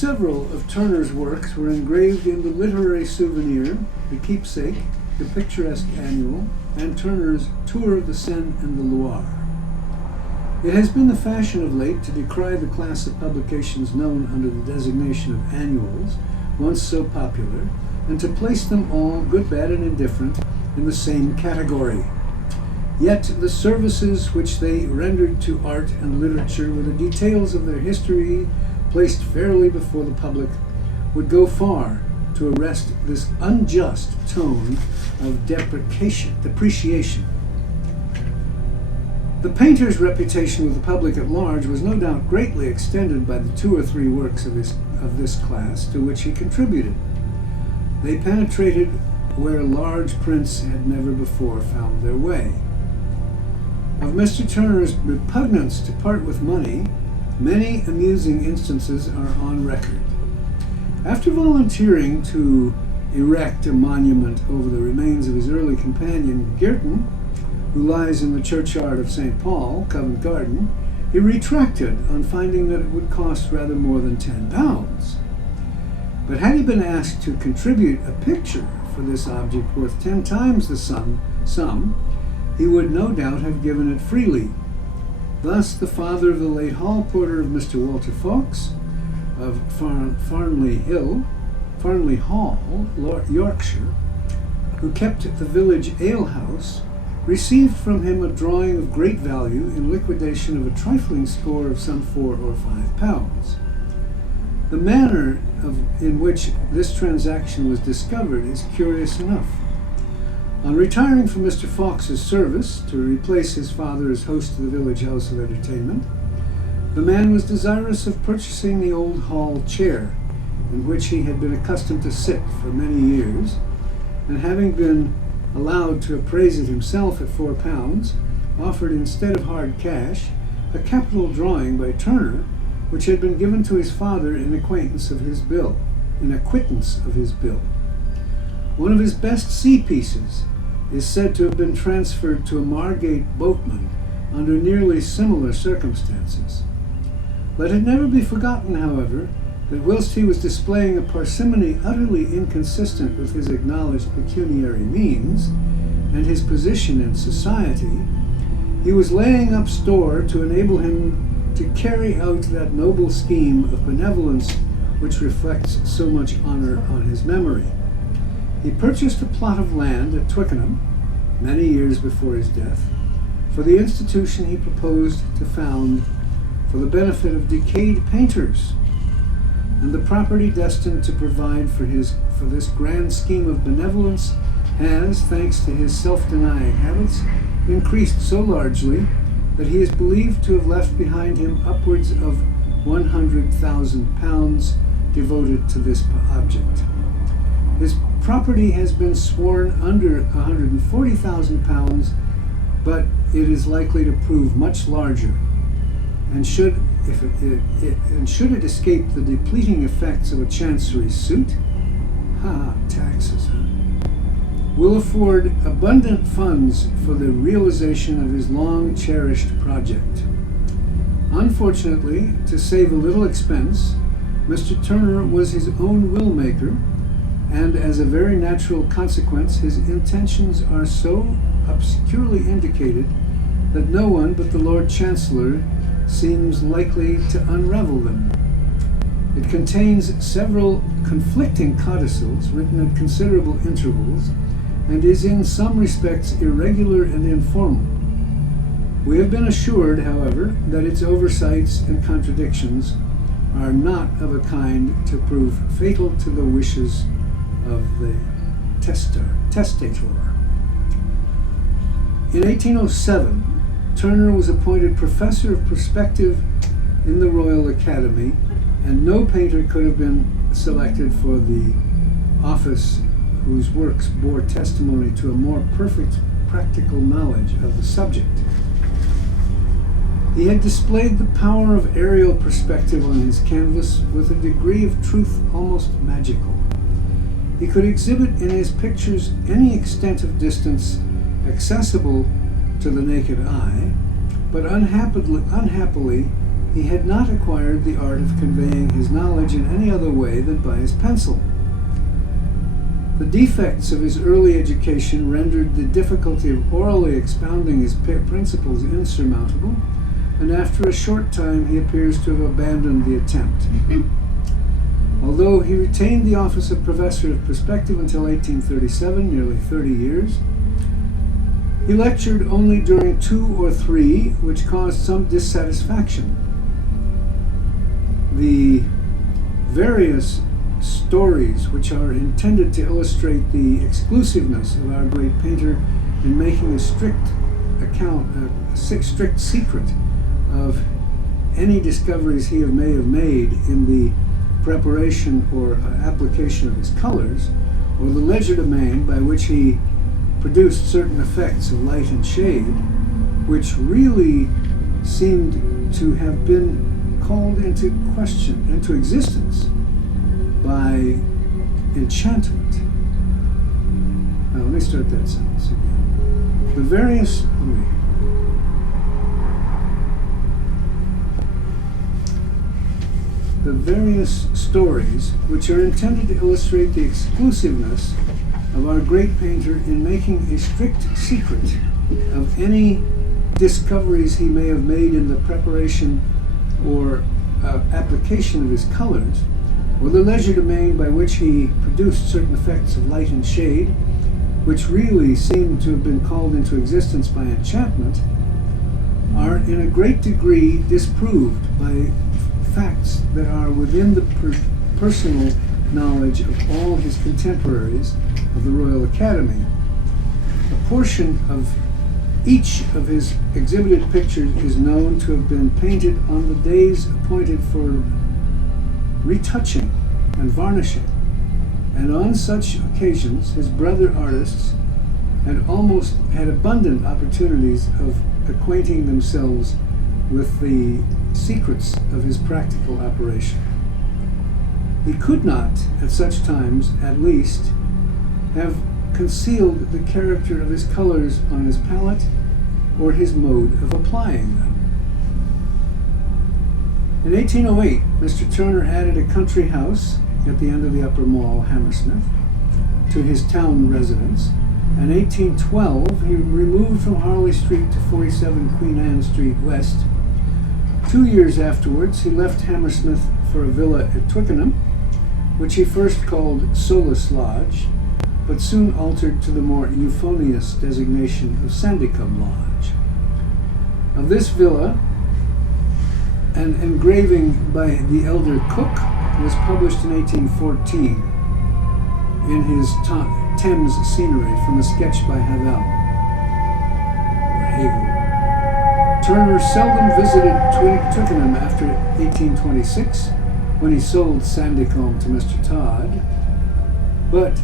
Several of Turner's works were engraved in the Literary Souvenir, The Keepsake, The Picturesque Annual, and Turner's Tour of the Seine and the Loire. It has been the fashion of late to decry the class of publications known under the designation of annuals, once so popular, and to place them all, good, bad, and indifferent, in the same category. Yet the services which they rendered to art and literature, with the details of their history placed fairly before the public, would go far to arrest this unjust tone of depreciation. The painter's reputation with the public at large was no doubt greatly extended by the 2 or 3 works of this class to which he contributed. They penetrated where large prints had never before found their way. Of Mr. Turner's repugnance to part with money, many amusing instances are on record. After volunteering to erect a monument over the remains of his early companion, Girton, who lies in the churchyard of St. Paul, Covent Garden, he retracted on finding that it would cost rather more than £10. But had he been asked to contribute a picture for this object worth 10 times the sum, he would no doubt have given it freely. Thus, the father of the late hall porter of Mr. Walter Fawkes, of Farnley Hall, Yorkshire, who kept the village alehouse, received from him a drawing of great value in liquidation of a trifling score of some £4 or £5. The manner in which this transaction was discovered is curious enough. On retiring from Mr. Fawkes's service to replace his father as host of the village house of entertainment, the man was desirous of purchasing the old hall chair in which he had been accustomed to sit for many years, and having been allowed to appraise it himself at £4, offered instead of hard cash a capital drawing by Turner, which had been given to his father in acquittance of his bill. One of his best sea pieces is said to have been transferred to a Margate boatman under nearly similar circumstances. Let it never be forgotten, however, that whilst he was displaying a parsimony utterly inconsistent with his acknowledged pecuniary means and his position in society, he was laying up store to enable him to carry out that noble scheme of benevolence which reflects so much honor on his memory. He purchased a plot of land at Twickenham, many years before his death, for the institution he proposed to found for the benefit of decayed painters, and the property destined to provide for this grand scheme of benevolence has, thanks to his self-denying habits, increased so largely that he is believed to have left behind him upwards of £100,000 devoted to this object. His property has been sworn under £140,000, but it is likely to prove much larger, and should it escape the depleting effects of a chancery suit, taxes, will afford abundant funds for the realization of his long-cherished project. Unfortunately, to save a little expense, Mr. Turner was his own will maker, and as a very natural consequence, his intentions are so obscurely indicated that no one but the Lord Chancellor seems likely to unravel them. It contains several conflicting codicils written at considerable intervals, and is in some respects irregular and informal. We have been assured, however, that its oversights and contradictions are not of a kind to prove fatal to the wishes of the testator. In 1807, Turner was appointed Professor of Perspective in the Royal Academy, and no painter could have been selected for the office whose works bore testimony to a more perfect practical knowledge of the subject. He had displayed the power of aerial perspective on his canvas with a degree of truth almost magical. He could exhibit in his pictures any extent of distance accessible to the naked eye, but unhappily he had not acquired the art of conveying his knowledge in any other way than by his pencil. The defects of his early education rendered the difficulty of orally expounding his principles insurmountable, and after a short time he appears to have abandoned the attempt. Although he retained the office of Professor of Perspective until 1837, nearly 30 years, he lectured only during 2 or 3, which caused some dissatisfaction. The various stories which are intended to illustrate the exclusiveness of our great painter in making a strict secret of any discoveries he may have made in the preparation or application of his colors, or the legerdemain by which he produced certain effects of light and shade, which really seemed to have been called into question, into existence, by enchantment. Now let me start that sentence again. The various stories which are intended to illustrate the exclusiveness of our great painter in making a strict secret of any discoveries he may have made in the preparation or application of his colors, or the legerdemain by which he produced certain effects of light and shade, which really seem to have been called into existence by enchantment, are in a great degree disproved by facts that are within the personal knowledge of all his contemporaries of the Royal Academy. A portion of each of his exhibited pictures is known to have been painted on the days appointed for retouching and varnishing, and on such occasions his brother artists had abundant opportunities of acquainting themselves with the secrets of his practical operation. He could not, at such times at least, have concealed the character of his colors on his palette or his mode of applying them. In 1808, Mr. Turner added a country house at the end of the Upper Mall, Hammersmith, to his town residence. In 1812, he removed from Harley Street to 47 Queen Anne Street West. 2 years afterwards, he left Hammersmith for a villa at Twickenham, which he first called Solace Lodge, but soon altered to the more euphonious designation of Sandycombe Lodge. Of this villa, an engraving by the elder Cook was published in 1814 in his Thames Scenery from a sketch by Havel. Turner seldom visited Twickenham after 1826, when he sold Sandycombe to Mr. Todd, but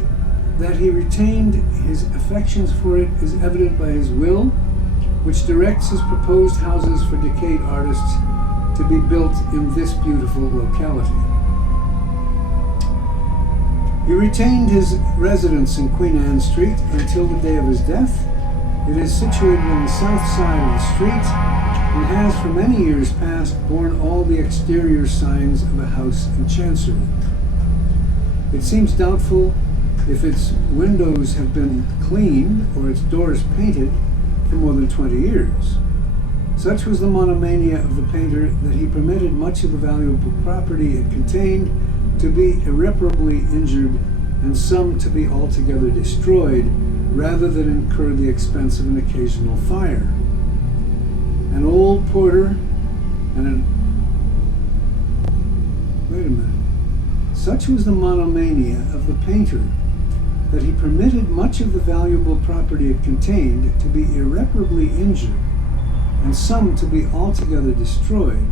that he retained his affections for it is evident by his will, which directs his proposed houses for decayed artists to be built in this beautiful locality. He retained his residence in Queen Anne Street until the day of his death. It is situated on the south side of the street and has for many years past borne all the exterior signs of a house in Chancery. It seems doubtful if its windows have been cleaned or its doors painted for more than 20 years. Such was the monomania of the painter that he permitted much of the valuable property it contained to be irreparably injured and some to be altogether destroyed, rather than incur the expense of an occasional fire. An old porter Such was the monomania of the painter that he permitted much of the valuable property it contained to be irreparably injured and some to be altogether destroyed,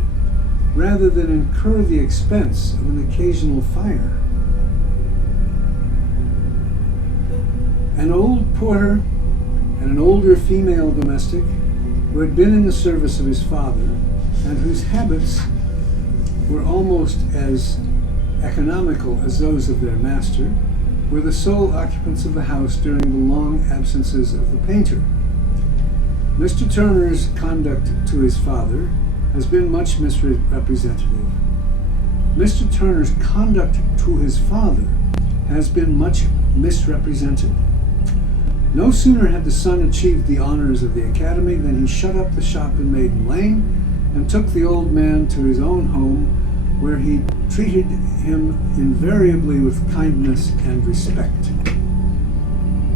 rather than incur the expense of an occasional fire. An old porter and an older female domestic who had been in the service of his father and whose habits were almost as economical as those of their master were the sole occupants of the house during the long absences of the painter. Mr. Turner's conduct to his father has been much misrepresented. Mr. Turner's conduct to his father has been much misrepresented. No sooner had the son achieved the honors of the academy than he shut up the shop in Maiden Lane and took the old man to his own home, where he treated him invariably with kindness and respect.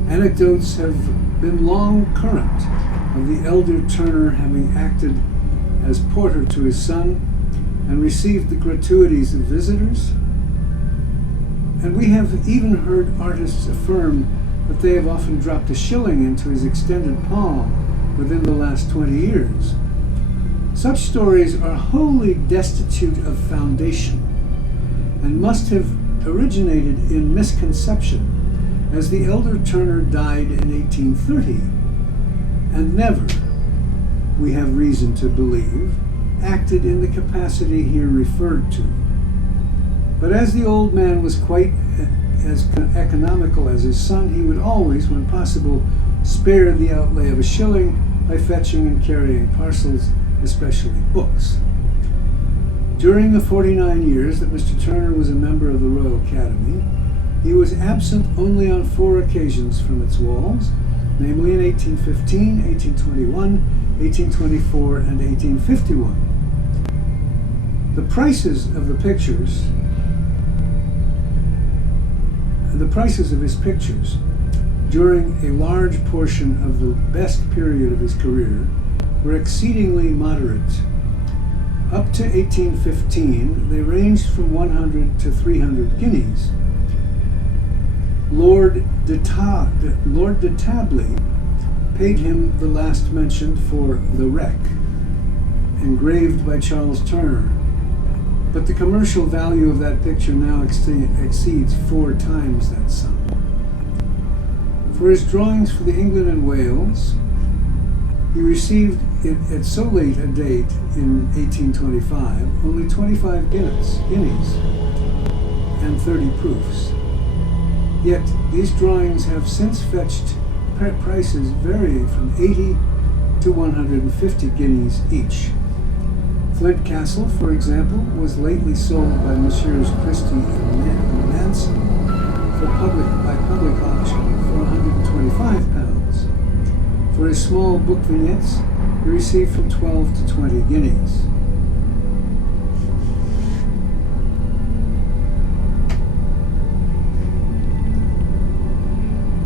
Anecdotes have been long current of the elder Turner having acted as porter to his son and received the gratuities of visitors. And we have even heard artists affirm that they have often dropped a shilling into his extended palm within the last 20 years. Such stories are wholly destitute of foundation and must have originated in misconception, as the elder Turner died in 1830 and never, we have reason to believe, acted in the capacity here referred to. But as the old man was quite as economical as his son, he would always, when possible, spare the outlay of a shilling by fetching and carrying parcels, especially books. During the 49 years that Mr. Turner was a member of the Royal Academy, he was absent only on 4 occasions from its walls, namely in 1815, 1821, 1824, and 1851. The prices of his pictures during a large portion of the best period of his career were exceedingly moderate. Up to 1815, they ranged from 100 to 300 guineas. Lord de Tabley paid him the last mentioned for The Wreck, engraved by Charles Turner, but the commercial value of that picture now exceeds 4 times that sum. For his drawings for the England and Wales, he received it at so late a date in 1825 only 25 guineas and 30 proofs. Yet these drawings have since fetched prices varying from 80 to 150 guineas each. Flint Castle, for example, was lately sold by Messrs. Christie and Manson by public auction for £125. For his small book vignettes, he received from 12 to 20 guineas.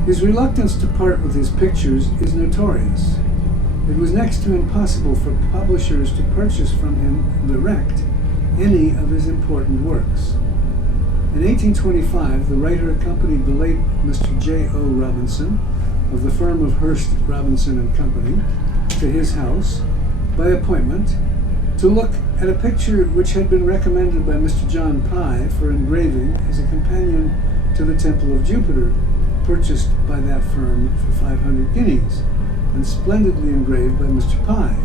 His reluctance to part with his pictures is notorious. It was next to impossible for publishers to purchase from him direct any of his important works. In 1825, the writer accompanied the late Mr. J.O. Robinson of the firm of Hearst, Robinson and Company to his house by appointment to look at a picture which had been recommended by Mr. John Pye for engraving as a companion to the Temple of Jupiter, purchased by that firm for 500 guineas and splendidly engraved by Mr. Pye.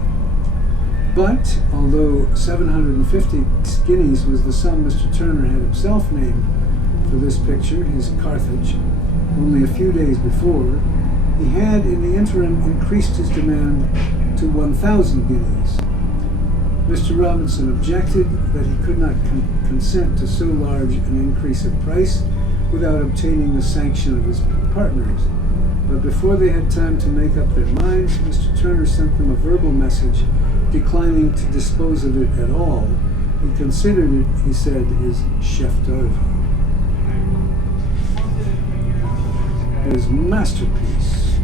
But, although 750 guineas was the sum Mr. Turner had himself named for this picture, his Carthage, only a few days before, he had in the interim increased his demand to 1,000 guineas. Mr. Robinson objected that he could not consent to so large an increase of price without obtaining the sanction of his partners. But before they had time to make up their minds, Mr. Turner sent them a verbal message declining to dispose of it at all. He considered it, he said, his chef d'oeuvre, his masterpiece.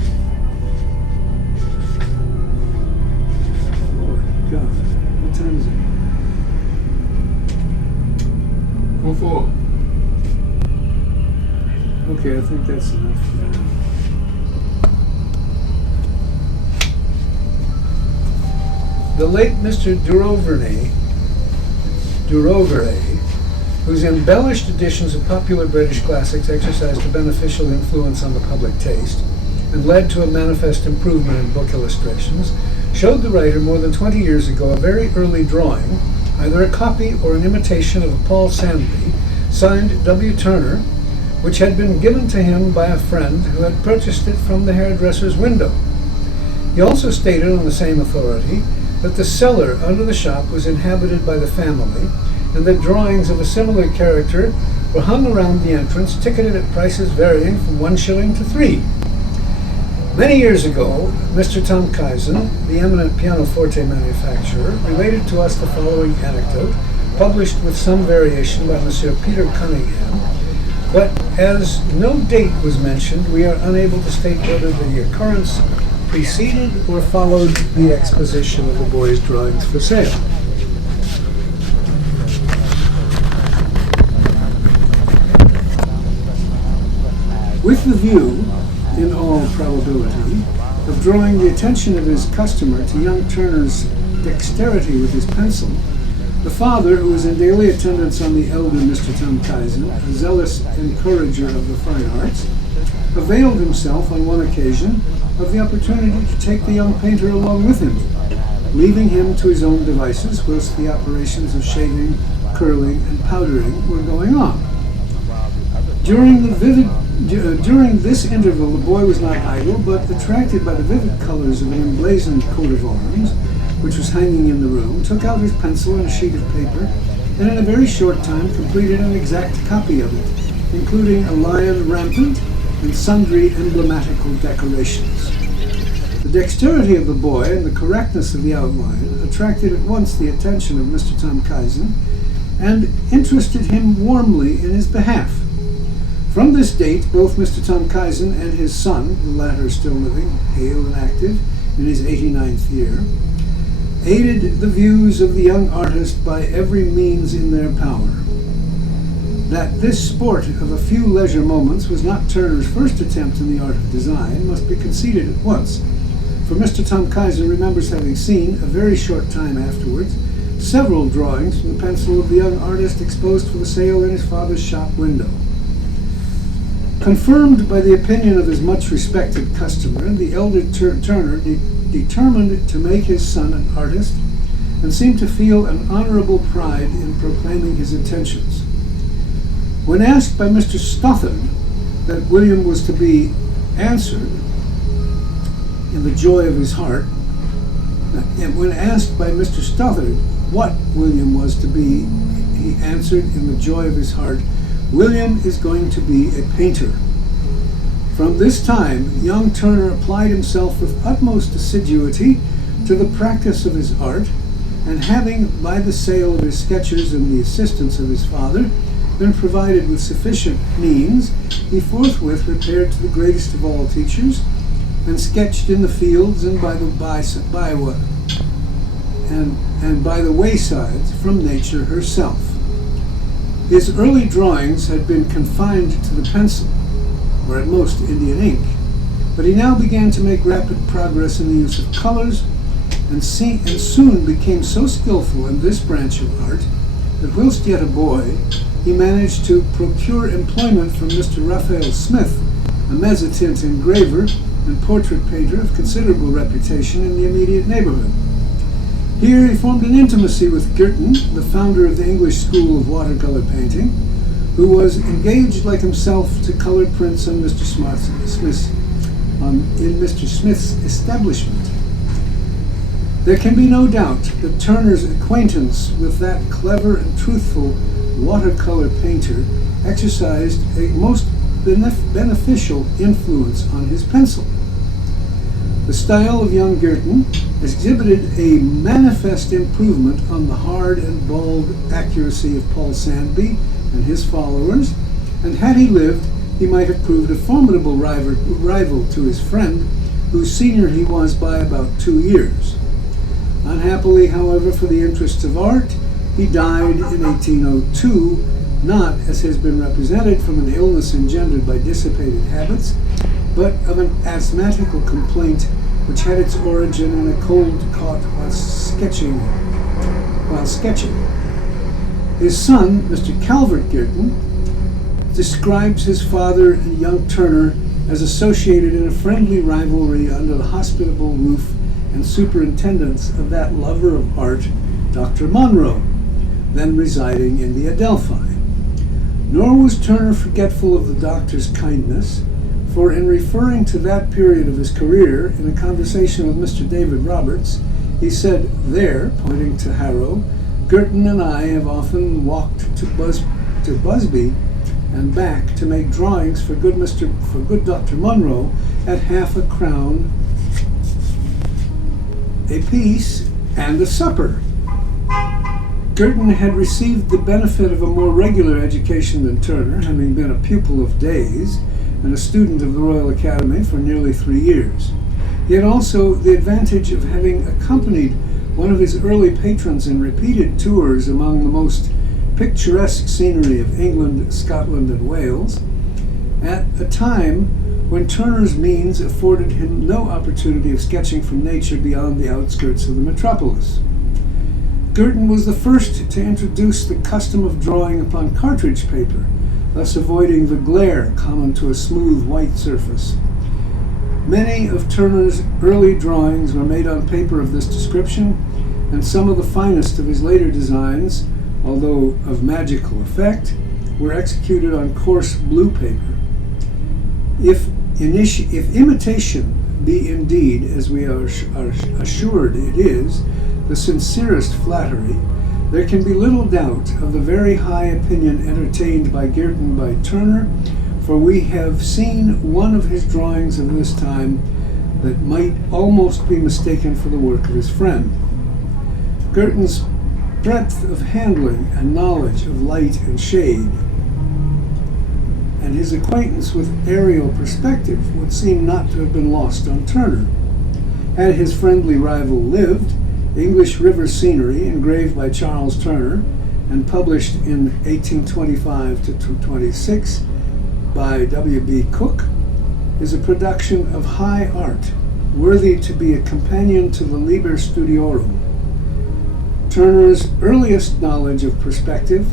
Lord God, what time is it? 4:04. Okay, I think that's enough for now. The late Mr. Duroveray, whose embellished editions of popular British classics exercised a beneficial influence on the public taste and led to a manifest improvement in book illustrations, showed the writer more than 20 years ago a very early drawing, either a copy or an imitation of a Paul Sandby, signed W. Turner, which had been given to him by a friend who had purchased it from the hairdresser's window. He also stated on the same authority that the cellar under the shop was inhabited by the family, and that drawings of a similar character were hung around the entrance, ticketed at prices varying from 1 shilling to 3. Many years ago, Mr. Tom Kaizen, the eminent pianoforte manufacturer, related to us the following anecdote, published with some variation by Monsieur Peter Cunningham, but as no date was mentioned, we are unable to state whether the occurrence preceded or followed the exposition of the boy's drawings for sale. With the view, in all probability, of drawing the attention of his customer to young Turner's dexterity with his pencil, the father, who was in daily attendance on the elder Mr. Tom Kaizen, a zealous encourager of the fine arts, availed himself on one occasion of the opportunity to take the young painter along with him, leaving him to his own devices whilst the operations of shaving, curling, and powdering were going on. During this interval, the boy was not idle, but attracted by the vivid colors of an emblazoned coat of arms, which was hanging in the room, took out his pencil and a sheet of paper, and in a very short time completed an exact copy of it, including a lion rampant and sundry emblematical decorations. The dexterity of the boy and the correctness of the outline attracted at once the attention of Mr. Tom Kaizen and interested him warmly in his behalf. From this date, both Mr. Tom Kaizen and his son, the latter still living, hale and active, in his 89th year, aided the views of the young artist by every means in their power. That this sport of a few leisure moments was not Turner's first attempt in the art of design must be conceded at once, for Mr. Tom Kaizen remembers having seen, a very short time afterwards, several drawings from the pencil of the young artist exposed for the sale in his father's shop window. Confirmed by the opinion of his much respected customer, the elder Turner determined to make his son an artist and seemed to feel an honorable pride in proclaiming his intentions. When asked by Mr. Stothard that William was to be answered in the joy of his heart, when asked by Mr. Stothard what William was to be, he answered in the joy of his heart, "William is going to be a painter." From this time, young Turner applied himself with utmost assiduity to the practice of his art, and having, by the sale of his sketches and the assistance of his father, been provided with sufficient means, he forthwith repaired to the greatest of all teachers, and sketched in the fields and by the waysides from nature herself. His early drawings had been confined to the pencil, or at most Indian ink, but he now began to make rapid progress in the use of colors, and soon became so skillful in this branch of art that whilst yet a boy, he managed to procure employment from Mr. Raphael Smith, a mezzotint engraver and portrait painter of considerable reputation in the immediate neighborhood. Here he formed an intimacy with Girton, the founder of the English school of watercolor painting, who was engaged like himself to color prints on Mr. Smith's establishment. There can be no doubt that Turner's acquaintance with that clever and truthful watercolor painter exercised a most beneficial influence on his pencil. The style of young Girton exhibited a manifest improvement on the hard and bald accuracy of Paul Sandby and his followers, and had he lived, he might have proved a formidable rival to his friend, whose senior he was by about 2 years. Unhappily, however, for the interests of art, he died in 1802, not, as has been represented, from an illness engendered by dissipated habits, but of an asthmatical complaint which had its origin in a cold caught while sketching. His son, Mr. Calvert Girton, describes his father and young Turner as associated in a friendly rivalry under the hospitable roof and superintendence of that lover of art, Dr. Monroe, then residing in the Adelphi. Nor was Turner forgetful of the doctor's kindness, for in referring to that period of his career in a conversation with Mr. David Roberts, He said, "There," pointing to Harrow, "Girton and I have often walked to Busby and back to make drawings for good Dr. Munro at half a crown a piece and a supper." Girton had received the benefit of a more regular education than Turner, having been a pupil of Day's and a student of the Royal Academy for nearly 3 years. He had also the advantage of having accompanied one of his early patrons in repeated tours among the most picturesque scenery of England, Scotland, and Wales, at a time when Turner's means afforded him no opportunity of sketching from nature beyond the outskirts of the metropolis. Girton was the first to introduce the custom of drawing upon cartridge paper, thus avoiding the glare common to a smooth white surface. Many of Turner's early drawings were made on paper of this description, and some of the finest of his later designs, although of magical effect, were executed on coarse blue paper. If imitation be indeed, as we are assured it is, the sincerest flattery, there can be little doubt of the very high opinion entertained by Girton by Turner, for we have seen one of his drawings of this time that might almost be mistaken for the work of his friend. Girton's breadth of handling and knowledge of light and shade, and his acquaintance with aerial perspective would seem not to have been lost on Turner. Had his friendly rival lived, English River Scenery, engraved by Charles Turner and published in 1825 to 26 by W.B. Cook, is a production of high art, worthy to be a companion to the Liber Studiorum. Turner's earliest knowledge of perspective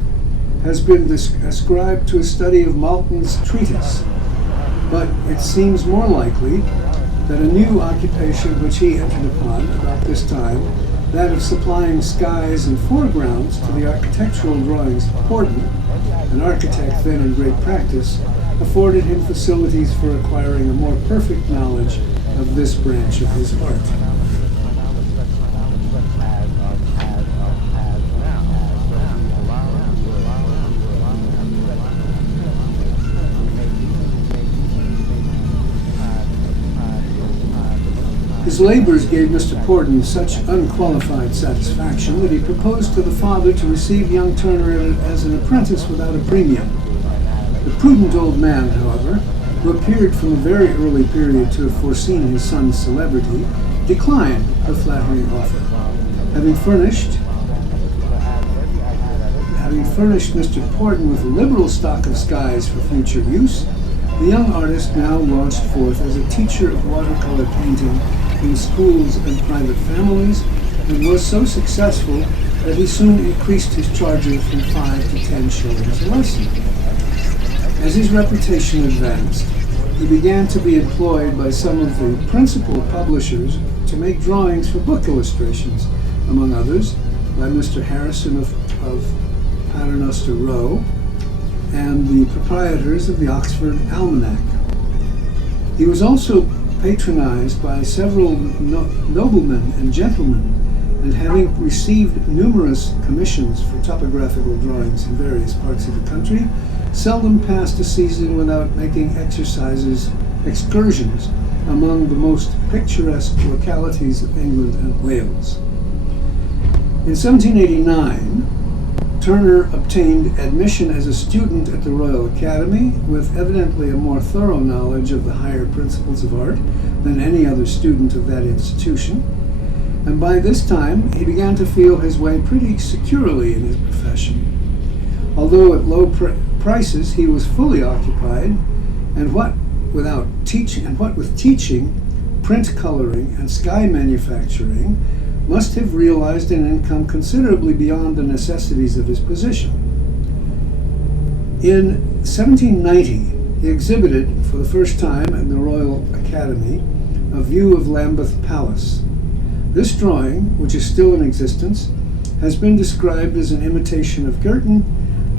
has been ascribed to a study of Malton's treatise, but it seems more likely that a new occupation which he entered upon about this time, that of supplying skies and foregrounds to the architectural drawings of Porton, an architect then in great practice, afforded him facilities for acquiring a more perfect knowledge of this branch of his art. His labors gave Mr. Porton such unqualified satisfaction that he proposed to the father to receive young Turner as an apprentice without a premium. The prudent old man, however, who appeared from a very early period to have foreseen his son's celebrity, declined the flattering offer. Having furnished Mr. Porton with a liberal stock of skies for future use, the young artist now launched forth as a teacher of watercolor painting in schools and private families, and was so successful that he soon increased his charges from 5 to 10 shillings a lesson. As his reputation advanced, he began to be employed by some of the principal publishers to make drawings for book illustrations, among others by Mr. Harrison of Paternoster Row and the proprietors of the Oxford Almanac. He was also patronized by several noblemen and gentlemen, and having received numerous commissions for topographical drawings in various parts of the country, seldom passed a season without making excursions among the most picturesque localities of England and Wales. In 1789, Turner obtained admission as a student at the Royal Academy, with evidently a more thorough knowledge of the higher principles of art than any other student of that institution, and by this time he began to feel his way pretty securely in his profession. Although at low prices, he was fully occupied, and what with teaching, print coloring, and sky manufacturing, must have realized an income considerably beyond the necessities of his position. In 1790, he exhibited for the first time at the Royal Academy a view of Lambeth Palace. This drawing, which is still in existence, has been described as an imitation of Girton,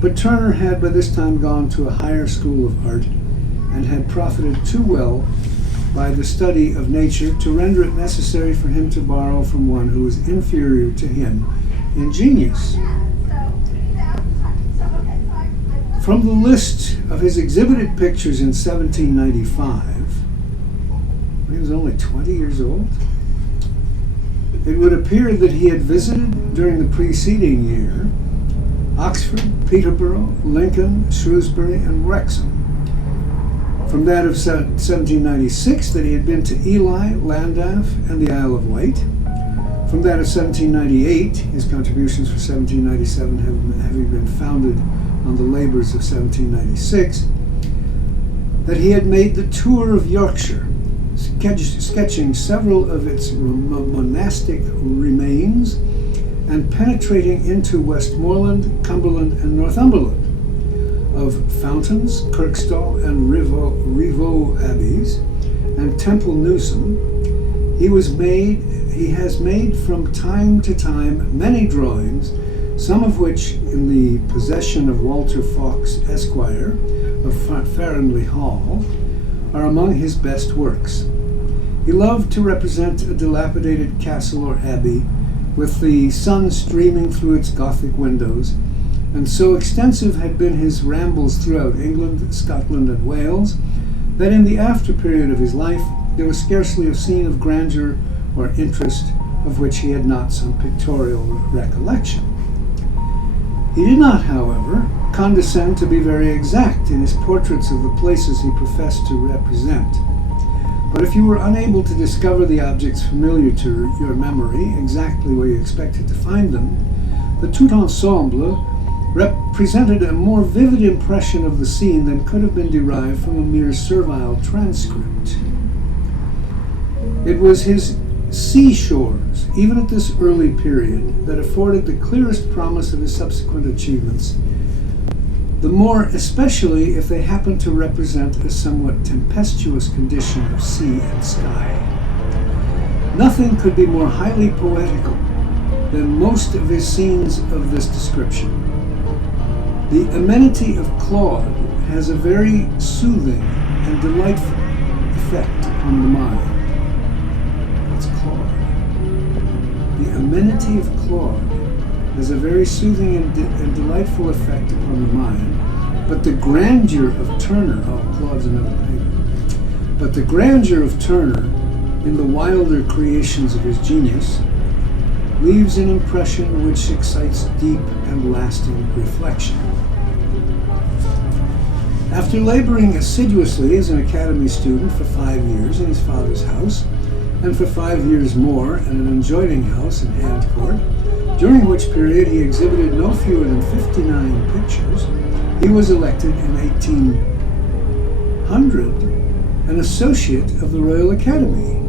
but Turner had by this time gone to a higher school of art and had profited too well by the study of nature to render it necessary for him to borrow from one who was inferior to him in genius. From the list of his exhibited pictures in 1795, he was only 20 years old, it would appear that he had visited during the preceding year Oxford, Peterborough, Lincoln, Shrewsbury, and Wrexham. From that of 1796, that he had been to Ely, Llandaff, and the Isle of Wight. From that of 1798, his contributions for 1797 having been founded on the labors of 1796, that he had made the tour of Yorkshire, sketching several of its monastic remains and penetrating into Westmoreland, Cumberland, and Northumberland, of Fountains, Kirkstall, and Rievaulx Abbeys, and Temple Newsam. He has made from time to time many drawings, some of which in the possession of Walter Fawkes, Esquire, of Farnley Hall, are among his best works. He loved to represent a dilapidated castle or abbey, with the sun streaming through its Gothic windows, and so extensive had been his rambles throughout England, Scotland, and Wales, that in the after period of his life there was scarcely a scene of grandeur or interest of which he had not some pictorial recollection. He did not, however, condescend to be very exact in his portraits of the places he professed to represent. But if you were unable to discover the objects familiar to your memory exactly where you expected to find them, the tout ensemble represented a more vivid impression of the scene than could have been derived from a mere servile transcript. It was his seashores, even at this early period, that afforded the clearest promise of his subsequent achievements, the more especially if they happened to represent a somewhat tempestuous condition of sea and sky. Nothing could be more highly poetical than most of his scenes of this description. The amenity of Claude has a very soothing and delightful effect on the mind. That's Claude. The amenity of Claude has a very soothing and delightful effect upon the mind, but the grandeur of Turner, Claude's another painter, but the grandeur of Turner in the wilder creations of his genius leaves an impression which excites deep and lasting reflection. After laboring assiduously as an academy student for 5 years in his father's house, and for 5 years more in an adjoining house in Handcourt, during which period he exhibited no fewer than 59 pictures, he was elected in 1800 an associate of the Royal Academy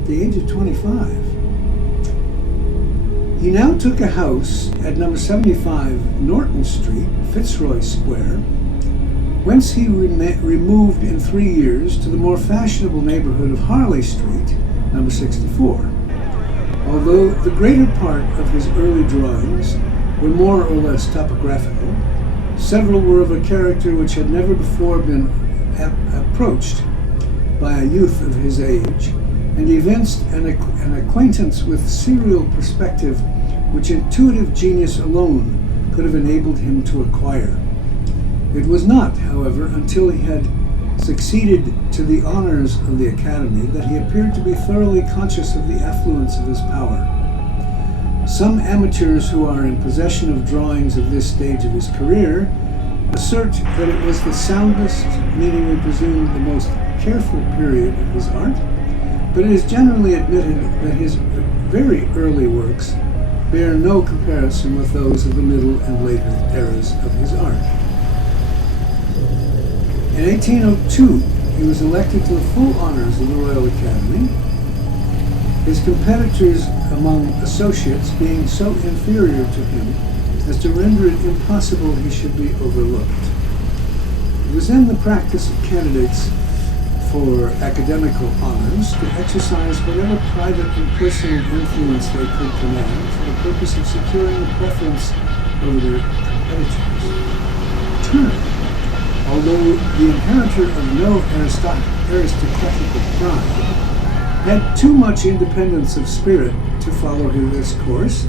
at the age of 25. He now took a house at number 75 Norton Street, Fitzroy Square, whence he removed in 3 years to the more fashionable neighborhood of Harley Street, number 64. Although the greater part of his early drawings were more or less topographical, several were of a character which had never before been approached by a youth of his age, and evinced an acquaintance with serial perspective which intuitive genius alone could have enabled him to acquire. It was not, however, until he had succeeded to the honors of the Academy that he appeared to be thoroughly conscious of the affluence of his power. Some amateurs who are in possession of drawings of this stage of his career assert that it was the soundest, meaning we presume the most careful period of his art, but it is generally admitted that his very early works bear no comparison with those of the middle and later eras of his art. In 1802, he was elected to the full honors of the Royal Academy, his competitors among associates being so inferior to him as to render it impossible he should be overlooked. It was then the practice of candidates for academical honors to exercise whatever private and personal influence they could command for the purpose of securing the preference over their competitors. Turner, although the inheritor of no aristocratical pride, had too much independence of spirit to follow his course,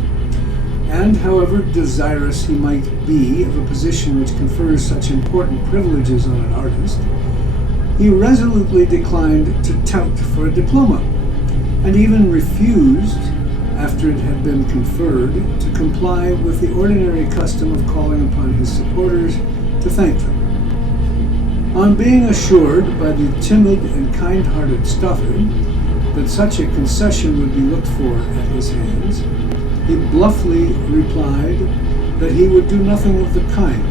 and however desirous he might be of a position which confers such important privileges on an artist, he resolutely declined to tout for a diploma, and even refused, after it had been conferred, to comply with the ordinary custom of calling upon his supporters to thank them. On being assured by the timid and kind-hearted Stothard that such a concession would be looked for at his hands, he bluffly replied that he would do nothing of the kind.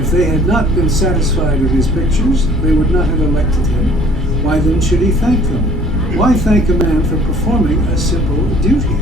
If they had not been satisfied with his pictures, they would not have elected him. Why then should he thank them? Why thank a man for performing a simple duty?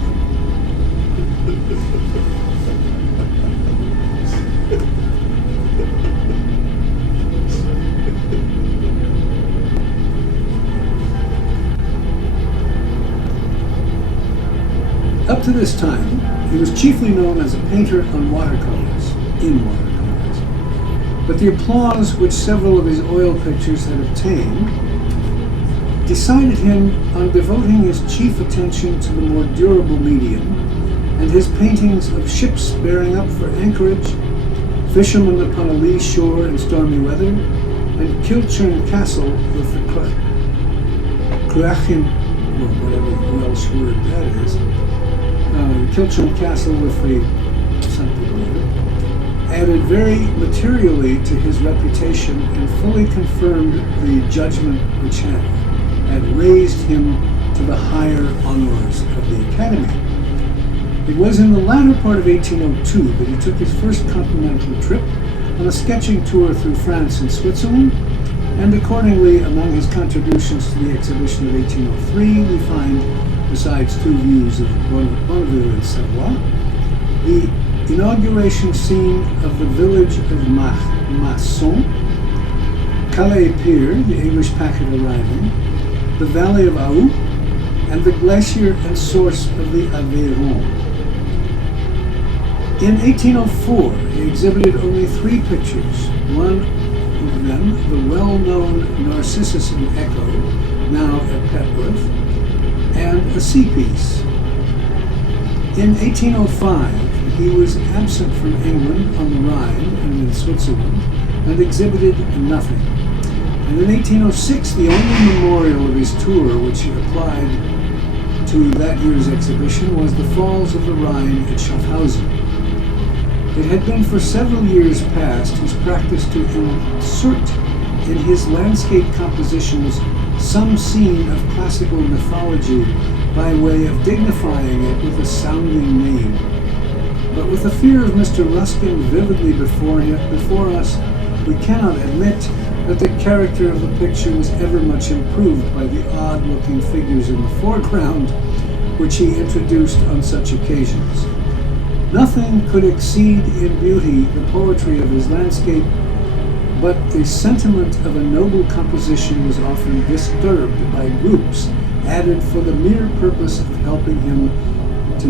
Up to this time, he was chiefly known as a painter on watercolors, in watercolors. But the applause which several of his oil pictures had obtained decided him on devoting his chief attention to the more durable medium, and his paintings of ships bearing up for anchorage, fishermen upon a lee shore in stormy weather, and Kilchurn Castle with the Cruachan, or whatever Welsh word that is, Kilchurn Castle with the something or other, added very materially to his reputation and fully confirmed the judgment which had raised him to the higher honors of the Academy. It was in the latter part of 1802 that he took his first continental trip on a sketching tour through France and Switzerland, and accordingly, among his contributions to the exhibition of 1803, we find, besides two views of Bonneville and Savoie, the inauguration scene of the village of Masson, Calais Pier, the English packet arriving, the valley of Août, and the glacier and source of the Aveyron. In 1804, he exhibited only three pictures, one of them the well-known Narcissus in Echo, now at Petworth, and a sea piece. In 1805, he was absent from England on the Rhine and in Switzerland, and exhibited nothing. And in 1806, the only memorial of his tour which he applied to that year's exhibition was the Falls of the Rhine at Schaffhausen. It had been for several years past his practice to insert in his landscape compositions some scene of classical mythology by way of dignifying it with a sounding name. But with the fear of Mr. Ruskin vividly before us, we cannot admit that the character of the picture was ever much improved by the odd-looking figures in the foreground which he introduced on such occasions. Nothing could exceed in beauty the poetry of his landscape, but the sentiment of a noble composition was often disturbed by groups added for the mere purpose of helping him to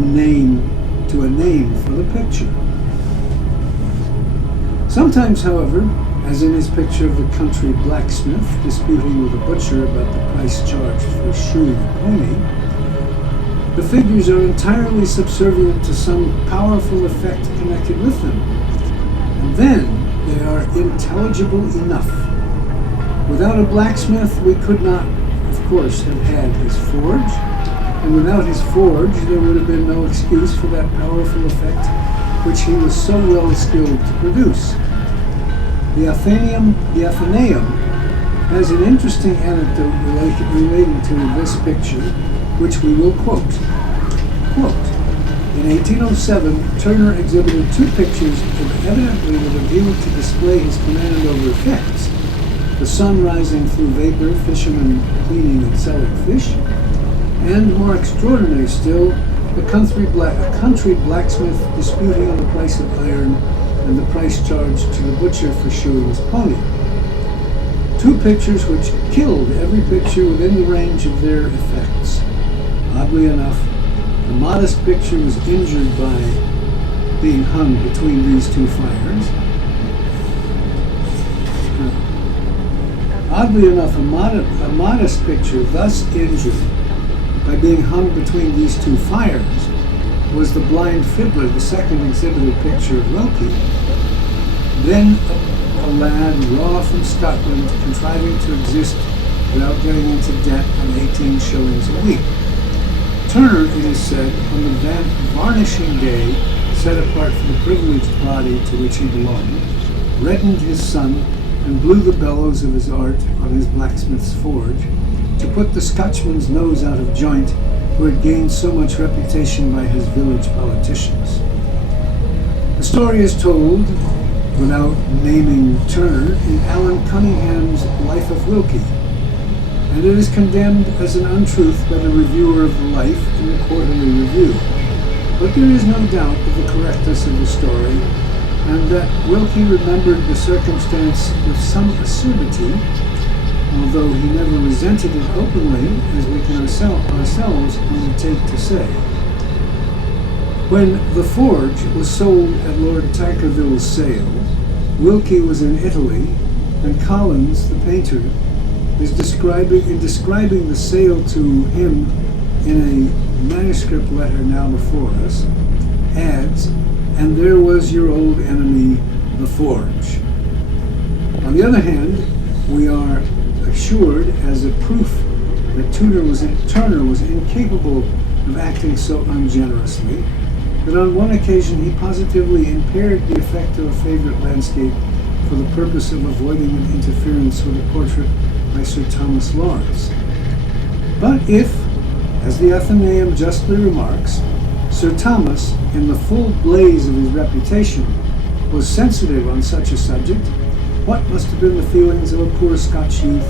a name for the picture. Sometimes, however, as in his picture of the country blacksmith disputing with a butcher about the price charged for shoeing a pony, the figures are entirely subservient to some powerful effect connected with them, and then they are intelligible enough. Without a blacksmith, we could not, of course, have had his forge, and without his forge, there would have been no excuse for that powerful effect which he was so well skilled to produce. The Athenaeum has an interesting anecdote relating to this picture, which we will quote. Quote, in 1807, Turner exhibited two pictures evidently with a view to display his command over effects: the sun rising through vapor, fishermen cleaning and selling fish, and, more extraordinary still, a country blacksmith disputing on the price of iron and the price charged to the butcher for shoeing his pony. Two pictures which killed every picture within the range of their effects. Oddly enough, the modest picture was injured by being hung between these two fires. Oddly enough, a modest picture thus injured by being hung between these two fires was the Blind Fiddler, the second exhibited picture of Wilkie, then a lad raw from Scotland, contriving to exist without getting into debt on 18 shillings a week. Turner, it is said, on the varnishing day set apart for the privileged body to which he belonged, reddened his sun and blew the bellows of his art on his blacksmith's forge to put the Scotchman's nose out of joint who had gained so much reputation by his village politicians. The story is told, without naming Turner, in Alan Cunningham's Life of Wilkie, and it is condemned as an untruth by the reviewer of the Life in the Quarterly Review. But there is no doubt of the correctness of the story, and that Wilkie remembered the circumstance with some acerbity, although he never resented it openly, as we can ourselves undertake to say. When The Forge was sold at Lord Tankerville's sale, Wilkie was in Italy, and Collins, the painter, is describing the sale to him in a manuscript letter now before us, adds, "And there was your old enemy, the Forge." On the other hand, we are assured as a proof that Turner was incapable of acting so ungenerously, that on one occasion he positively impaired the effect of a favorite landscape for the purpose of avoiding an interference with a portrait by Sir Thomas Lawrence. But if, as the Athenaeum justly remarks, Sir Thomas, in the full blaze of his reputation, was sensitive on such a subject, what must have been the feelings of a poor Scotch youth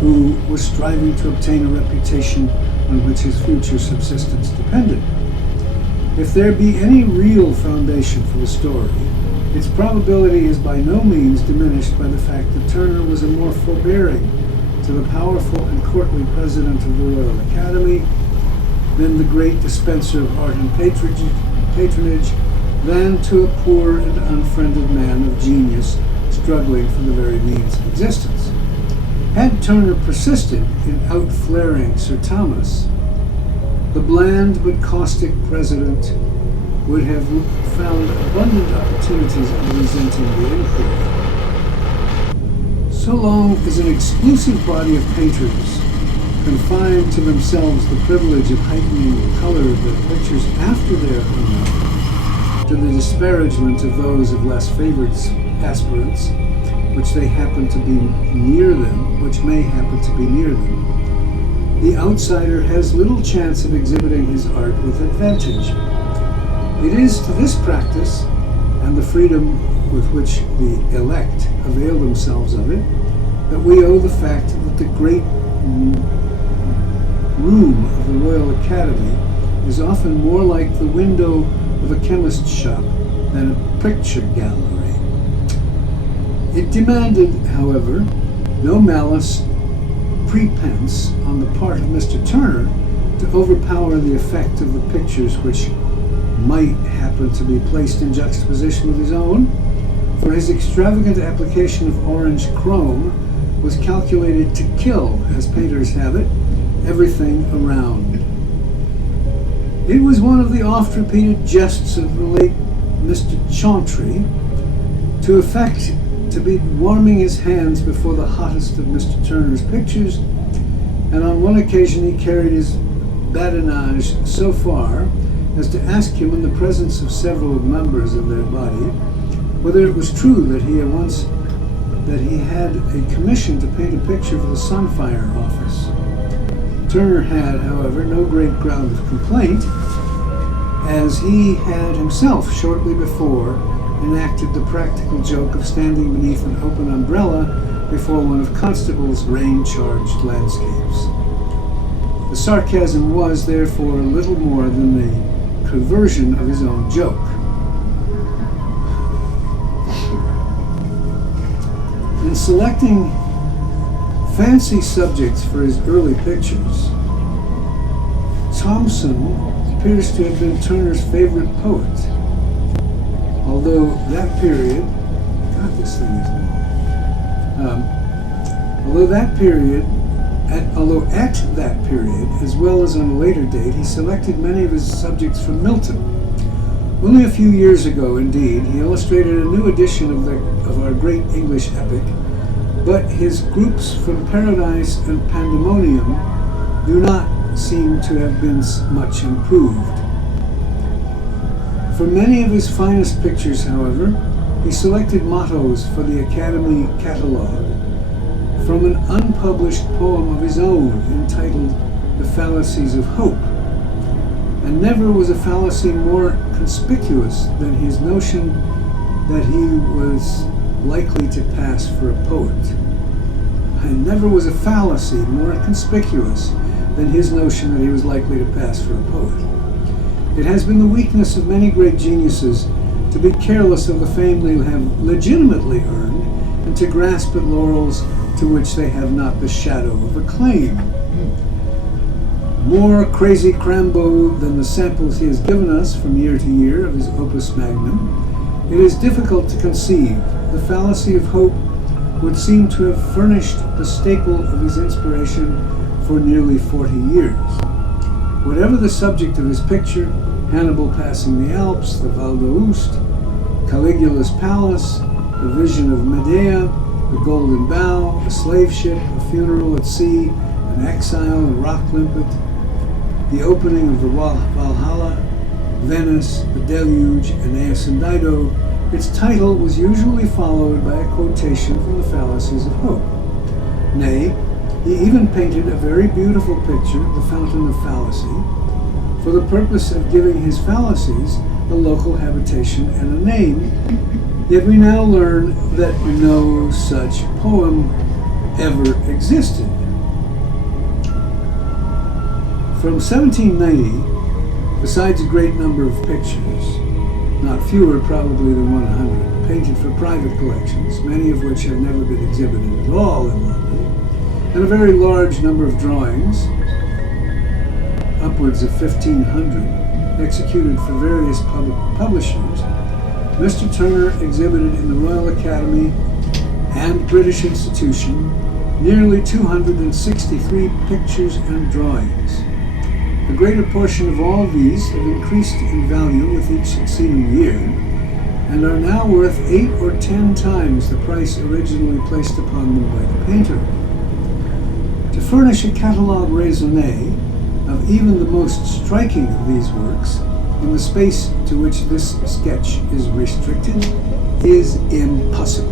who was striving to obtain a reputation on which his future subsistence depended? If there be any real foundation for the story, its probability is by no means diminished by the fact that Turner was a more forbearing to the powerful and courtly president of the Royal Academy than the great dispenser of art and patronage than to a poor and unfriended man of genius struggling for the very means of existence. Had Turner persisted in outflaring Sir Thomas, the bland but caustic president would have found abundant opportunities of resenting the inquiry. So long as an exclusive body of patrons confine to themselves the privilege of heightening the color of their pictures after they are hung up, to the disparagement of those of less favored aspirants, which may happen to be near them, the outsider has little chance of exhibiting his art with advantage. It is to this practice, and the freedom with which the elect avail themselves of it, that we owe the fact that the great room of the Royal Academy is often more like the window of a chemist's shop than a picture gallery. It demanded, however, no malice prepense on the part of Mr. Turner to overpower the effect of the pictures which might happen to be placed in juxtaposition with his own, for his extravagant application of orange chrome was calculated to kill, as painters have it, everything around. It was one of the oft-repeated jests of the late Mr. Chauntry to affect to be warming his hands before the hottest of Mr. Turner's pictures, and on one occasion he carried his badinage so far as to ask him in the presence of several members of their body whether it was true that he had a commission to paint a picture for the Sunfire office. Turner had, however, no great ground of complaint, as he had himself shortly before enacted the practical joke of standing beneath an open umbrella before one of Constable's rain-charged landscapes. The sarcasm was, therefore, little more than the perversion of his own joke. In selecting fancy subjects for his early pictures, Thomson appears to have been Turner's favorite poet. Although that period, God, this thing is long. Although at that period, as well as on a later date, he selected many of his subjects from Milton. Only a few years ago, indeed, he illustrated a new edition of our great English epic, but his groups from Paradise and Pandemonium do not seem to have been much improved. For many of his finest pictures, however, he selected mottos for the Academy Catalogue from an unpublished poem of his own entitled The Fallacies of Hope. And never was a fallacy more conspicuous than his notion that he was likely to pass for a poet. And never was a fallacy more conspicuous than his notion that he was likely to pass for a poet. It has been the weakness of many great geniuses to be careless of the fame they have legitimately earned and to grasp at laurels to which they have not the shadow of a claim. More crazy Crambo than the samples he has given us from year to year of his opus magnum, it is difficult to conceive the fallacy of hope would seem to have furnished the staple of his inspiration for nearly 40 years. Whatever the subject of his picture, Hannibal passing the Alps, the Val d'Aoste, Caligula's palace, the vision of Medea, the Golden Bough, a slave ship, a funeral at sea, an exile, a rock limpet, the opening of the Valhalla, Venice, the deluge, Aeneas and Dido, its title was usually followed by a quotation from the Fallacies of Hope. Nay, he even painted a very beautiful picture, the Fountain of Fallacy, for the purpose of giving his fallacies a local habitation and a name, yet we now learn that no such poem ever existed. From 1790, besides a great number of pictures, not fewer probably than 100, painted for private collections, many of which have never been exhibited at all in London, and a very large number of drawings, upwards of 1,500, executed for various publishers, Mr. Turner exhibited in the Royal Academy and British Institution nearly 263 pictures and drawings. The greater portion of all these have increased in value with each succeeding year, and are now worth 8 or 10 times the price originally placed upon them by the painter. To furnish a catalogue raisonné of even the most striking of these works in the space to which this sketch is restricted is impossible.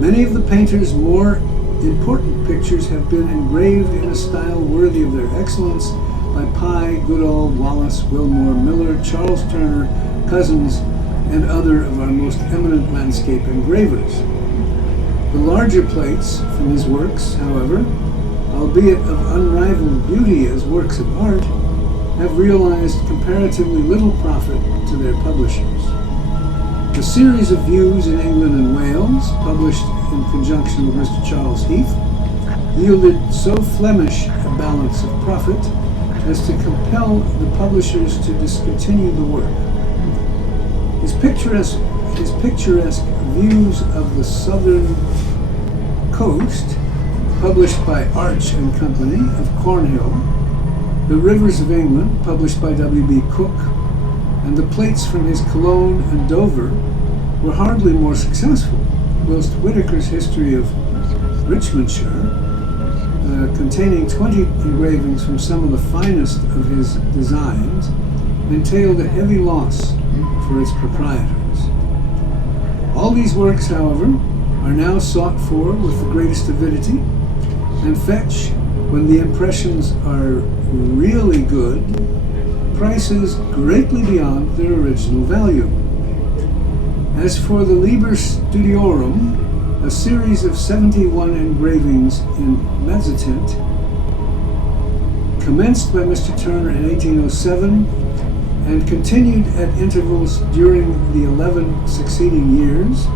Many of the painter's more important pictures have been engraved in a style worthy of their excellence by Pye, Goodall, Wallace, Wilmore, Miller, Charles Turner, Cousins, and other of our most eminent landscape engravers. The larger plates from his works, however, albeit of unrivaled beauty as works of art, have realized comparatively little profit to their publishers. The series of views in England and Wales, published in conjunction with Mr. Charles Heath, yielded so Flemish a balance of profit as to compel the publishers to discontinue the work. His picturesque views of the southern coast, published by Arch and Company of Cornhill, The Rivers of England, published by W.B. Cook, and the plates from his Cologne and Dover were hardly more successful, whilst Whitaker's History of Richmondshire, containing 20 engravings from some of the finest of his designs, entailed a heavy loss for its proprietors. All these works, however, are now sought for with the greatest avidity, and fetch, when the impressions are really good, prices greatly beyond their original value. As for the Liber Studiorum, a series of 71 engravings in mezzotint, commenced by Mr. Turner in 1807 and continued at intervals during the 11 succeeding years,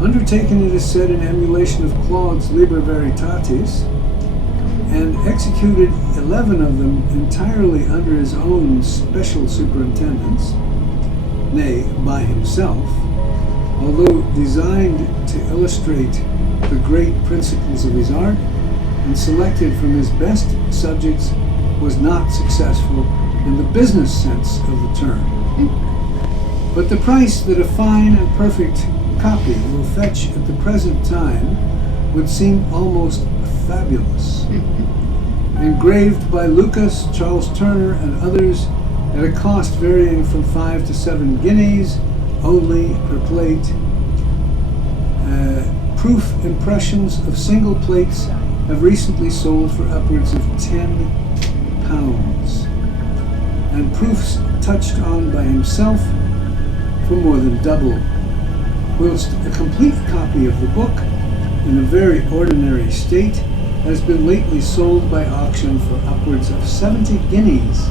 undertaken, it is said, in emulation of Claude's Liber Veritatis, and executed 11 of them entirely under his own special superintendence, nay, by himself, although designed to illustrate the great principles of his art and selected from his best subjects was not successful in the business sense of the term. But the price that a fine and perfect copy will fetch at the present time would seem almost fabulous. Engraved by Lucas, Charles Turner, and others at a cost varying from 5 to 7 guineas only per plate. Proof impressions of single plates have recently sold for upwards of £10, and proofs touched on by himself for more than double, whilst a complete copy of the book, in a very ordinary state, has been lately sold by auction for upwards of 70 guineas